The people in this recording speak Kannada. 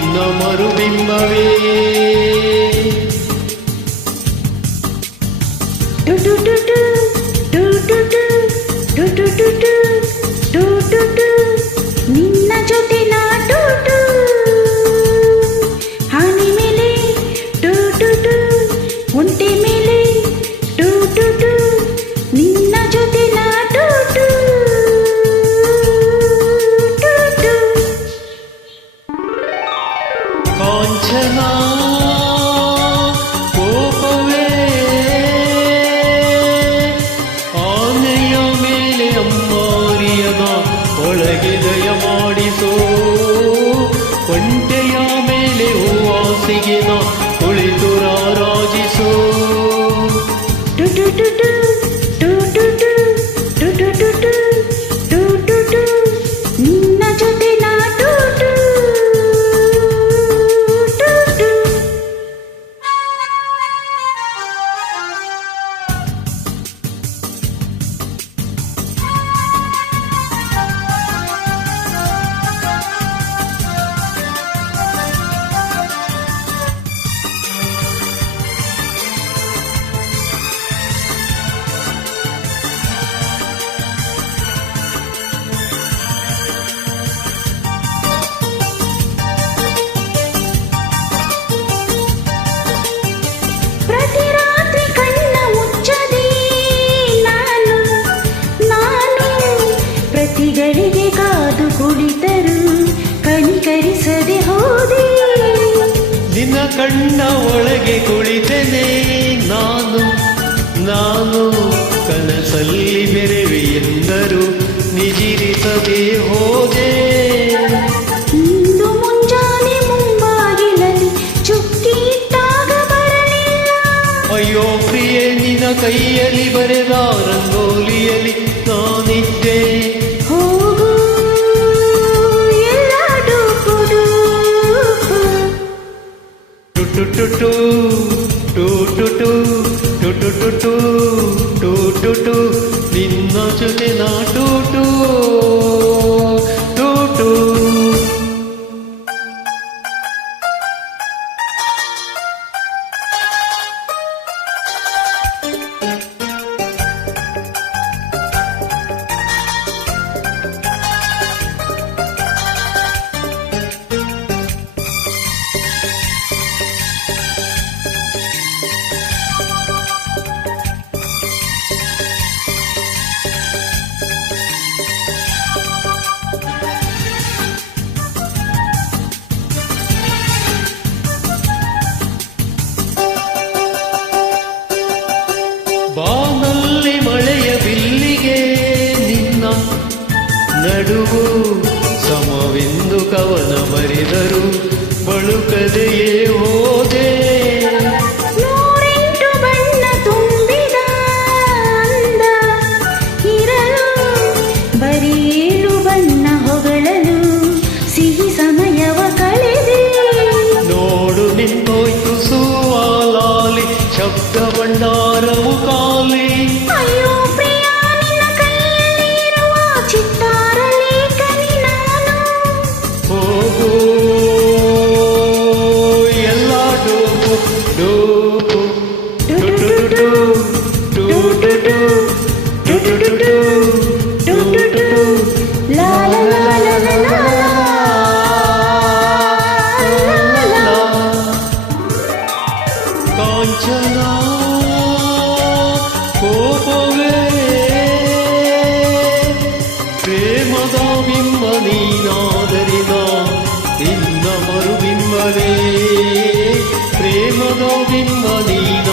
ನಿನ್ನ ಮರುಬಿಂಬವೇ. ನಿನ್ನ ಜೊತೆ ನಾಟು ಹಾನಿ ಮೇಲೆ ಒಂಟೆ ಮೇಲೆ ನಿನ್ನ ಜೊತೆ ನಾಟು ಕಾಂಚನ ಕೋಪವೇ ಆನೆಯ ಮೇಲೆ ಅಮ್ಮಾರಿಯನ ಒಳಗೆ ದಯ ಮಾಡಿಸೋ. ಒಂಟೆಯ ಮೇಲೆ ಹೂವಾಸಿಗೆನ ಕುಳಿತು ರಾರಾಜಿಸೋ. ನಿನ್ನ ಜೊತೆ ನಾಟು ಪ್ರತಿ ರಾತ್ರಿ ಕಣ್ಣ ಮುಚ್ಚದೆ ನಾನು ಪ್ರತಿ ಗಳಿಗೆ ಕಾದು ಕುಳಿತರು ಕನಿಕರಿಸದೆ ಹೋದೆ. ನಿನ್ನ ಕಣ್ಣ ಒಳಗೆ ಕುಳಿತೆನೆ ನಾನು ಕನಸಲ್ಲಿ ಬೆರೆವೆ ಎಂದರು ನಿಜಿರಿಸದೆ ಹೋದೆ. ಇಂದು ಮುಂಜಾನೆ ಮುಂಬಾಗಿಲಲ್ಲಿ ಚುಕ್ಕಿ ಇಟ್ಟಾಗ ಬರಲಿಲ್ಲ. ಅಯ್ಯೋ ಪ್ರಿಯೆ ನಿನ್ನ ಕೈಯಲ್ಲಿ ಬರೆದ ರಂಗೋಲಿಯಲ್ಲಿ ನಾನಿದ್ದೆ. ಹೋಗು ಎಲ್ಲ ಡೂಪು ಟುಟುಟುಟು ಟುಟುಟು ಟುಟುಟುಟು ಟುಟುಟು ನಿನ್ನ ಜೊತೆ ನಾಟುಟು ಟುಟು. ಬಾನಲ್ಲಿ ಮಳೆಯ ಬಿಲ್ಲಿಗೆ ನಿನ್ನ ನಡುವು ಸಮವೆಂದು ಕವನ ಬರೆದರು ಬಳುಕದೆಯೇ ಹೋದೆ. ನೂರೆಂಟು ಬಣ್ಣ ತುಂಬಿದ ಅಂದ ಇರಲು ಬರೀ 7 ಬಣ್ಣ ಹೊಗಳಲು ಸಿಹಿ ಸಮಯವ ಕಳೆದೆ. ನೋಡು ನಿಂತೋಯ್ತು ಸುವಾಲಾಲಿ ಶಬ್ದ ಭಂಡಾರವು ಖಾಲಿ. ಅಯ್ಯೋ ಪ್ರಿಯ ನಿನ್ನ ಕೈಯಲ್ಲಿರುವ ಚಿತ್ತಾರ ಲೇಖನಿ ನಾನು. ಹೋಗು ಎಲ್ಲ ಡೂಪು ಡೂಪು ಟುಟುಟು ಟುಟುಟು ಟುಟುಟು ಟುಟುಟು ಲಾ ಲಾ ಲಾ ಲಾ ಲಾ ಲಾ ಲಾ. ಕಾಂಚನ ಕೋಪವೇ ಪ್ರೇಮದ ಬಿಂಬ ನೀನಾದರಿನ ನಿನ್ನ ಮರುಬಿಂಬವೇ. ಪ್ರೇಮದ ಬಿಂಬ ನೀನ